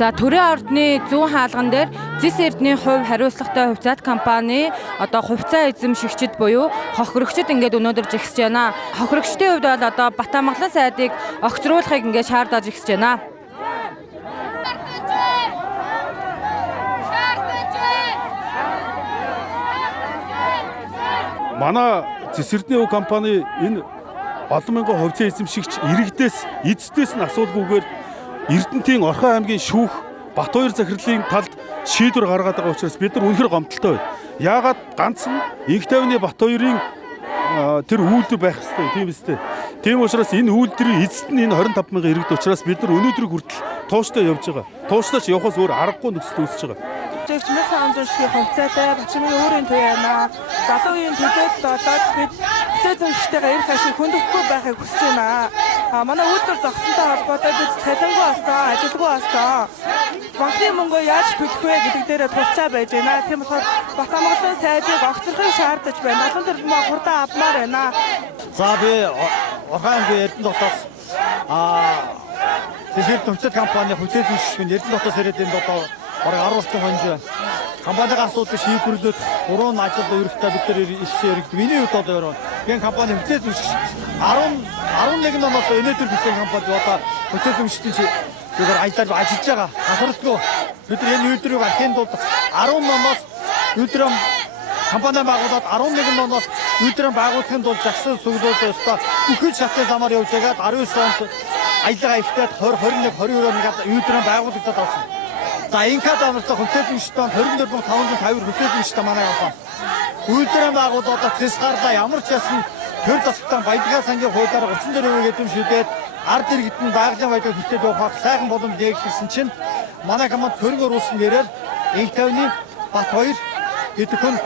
За төрийн ордны зүүн хаалган дээр Зис Эрдэнэ хувь хариуцлагатай хувьцаат компани одоо хувьцаа эзэмшигчид буюу хохирогчид ингээд өнөөдөр жигсэж байна. Хохирогчдын хувьд бол одоо Батамгалан сайдыг огцруулахыг ингээд шаардаж жигсэж байна. Манай Зис Эрдэнэ хувь компани энэ олон мянган хувьцаа эзэмшигч иргэдээс эцэстээс нь асуулгүйгээр Эрдэнэтийн Орхон аймгийн шүүх Батбаяр захирлын талд шийдвэр гаргаад байгаа учраас бид нар үнэхээр гомдолтой байна. Яагаад ганцхан Инх тайвны Батбаярын тэр үйлдэл байх хэрэгтэй тийм үстэй. Тийм учраас энэ үйлдвэрийн эзэст нь энэ 25 мянган иргэд учраас бид нар өнөөдрийг хүртэл тууштай явж байгаа. Тууштай ч явахаас өөр аргагүй нөхцөл үүсэж байгаа. Жигч 1500 ширхэг хувьцаатай Бачимгийн өөрийн туяа байна. Залуу үеийн төлөөд болоод бид хувьцаа зэмжтэйгээ энэ цаашид хөндөхгүй байхыг хүсэж байна. Манай үйлдвэр зогсонтой холбоотой бид цалингүй болсон, ажилгүй болсон. Банкны мөнгөө яаж төлөх вэ гэдэг дээр тулчаа байж байна. Тийм болохоор Батамгалан сайдыг огцрохыг шаардаж байна. Олон төрлийн хурдан авмаар байна. За би Орхон аймгийн Эрдэнэ дотоос Зис Эрдэнэ компани хувьцаа зэмжих Эрдэнэ дотоос ирээд энэ одоо бараг 10 орчим хонж компанийн асуудлыг шийдвэрлээд 3 ажил ерөнхийдөө бид нар ирсэн иргэд миний хувьд одоо энэ компани хувьцаа зэмжих 11 оноос өнөөдөр бичсэн компани одоо хувьцаа зэмжих зүгээр ажиллаж байгаа. Анхаарахгүй бид энэ үйлдвэрийг архин тулд 10 оноос үйлдвэр компани байгуулад 11 оноос үйлдвэр байгуулахын тулд загсан сүглүүд өстой бүхэл шатны замаар явж байгаад 19 онд аялал ихтэй 20 21 22 онд үйлдвэр байгуулагдаад авсан. За инкад амартай хувьцаа зэмжтэй 24550 хувьцаа зэмжтэй манай компани. Үйлдвэр байгууллагад зэс гарлаа ямар ч ясна төр засагтаа баялгаа сангийн хуулиар 34% эзэмшүүлээд ард иргэд нь байгалийн байдлыг хилээд явах сайхан боломж нээгдсэн чинь манай компани төрийн оруулсан нэрээр Инх тайвны Батбаяр гэдэг хүн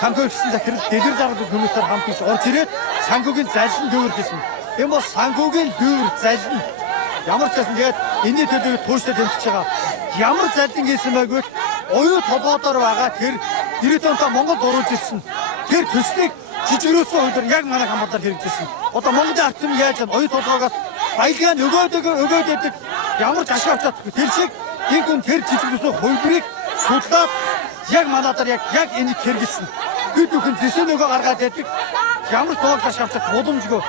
санхүү гэсэн захирал дэлгэр дарга хүмүүсээр хамт орж ирээд санхүүгийн залшин төвөр гэсэн. Энэ бол санхүүгийн төвөр залшин ямар ч байсан тэгээд энэний төлөвийг тууштай тэмцэж байгаа. Ямар залин хийсэн байггүй оюу толгойдоор байгаа тэр директонтой Монгол дуруулж ирсэн. Тэр төслийг жижигрөөсөн хуулиар яг манай компаниар хэрэгжүүлсэн. Одоо Монголын ард түмэн яаж оюу толгойгоос баялгаа нь өгөөд ямар ч ашиг авч чадахгүй. Тэр шиг энэ тэр жижигрөөсөн хуулийг судлаад яг манайдаар яг энийг хэрэгжүүлсэн. Бид бүхэн зэсэн өгөө гаргаад байдаг. Ямар ч тоог ашиг авч чадах боломжгүй.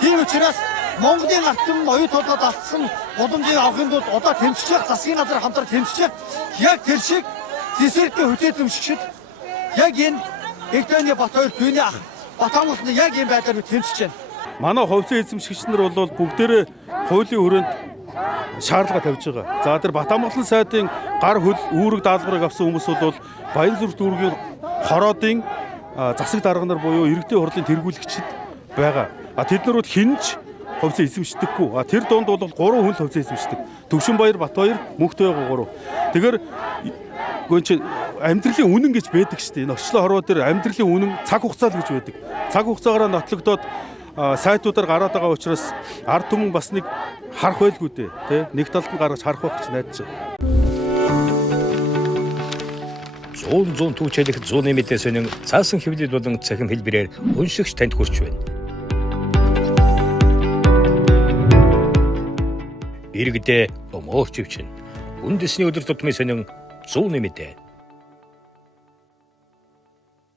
Тийм учраас Монголын ард түмэн оюу толгойд алдсан боломжийг авахын тулд одоо тэмцэж явах засгийн газар хамтран тэмцэж яг тэр шиг Зис Эрдэнэ хувьцаа зэмжигчид яг энэ Инх тайвны Батбаяр түүний ах Батамгалан яг энэ байдлаар тэмцэж байна. Манай хувьцаа эзэмшигч нар бол бүгдээрээ хуулийн хүрээнд шаардлага тавьж байгаа. За тэр Батамгалан сайдын гар хөл үүрэг даалгаврыг авсан хүмүүс бол Баянзүрт үүргийн хороодын засаг дарга нар буюу иргэдийн хурлын тэргүүлэгчид байгаа. Тэд нар бол хинж хувьцаа эзэмшдэггүй. Тэр донд бол 3 хүн л хувьцаа эзэмшдэг. Төвшинбаяр, Батбаяр, Мөнхтойгоо 3. Тэгэхээр гүн амьдралын үнэн гэж байдаг шүү дээ. Энэ орчлон хорвоо дээр амьдралын үнэн цаг хугацаа л гэж байдаг. Цаг хугацаагаараа нотлогдоод сайтуудаар гараад байгаа учраас ард түмэн бас нэг харах байлгүй дээ. Тэ нэг талд нь гаргаж харах байх гэж найдаж байгаа. 100 түүчэлэх 100 мэдээ сонин цаасан хэвлэл болон цахим хэлбэрээр уншигч танд хүрч байна. Иргэдээ өмөөч өвчин. Үндэсний өдөр тутмын сонин 100 мэдээ.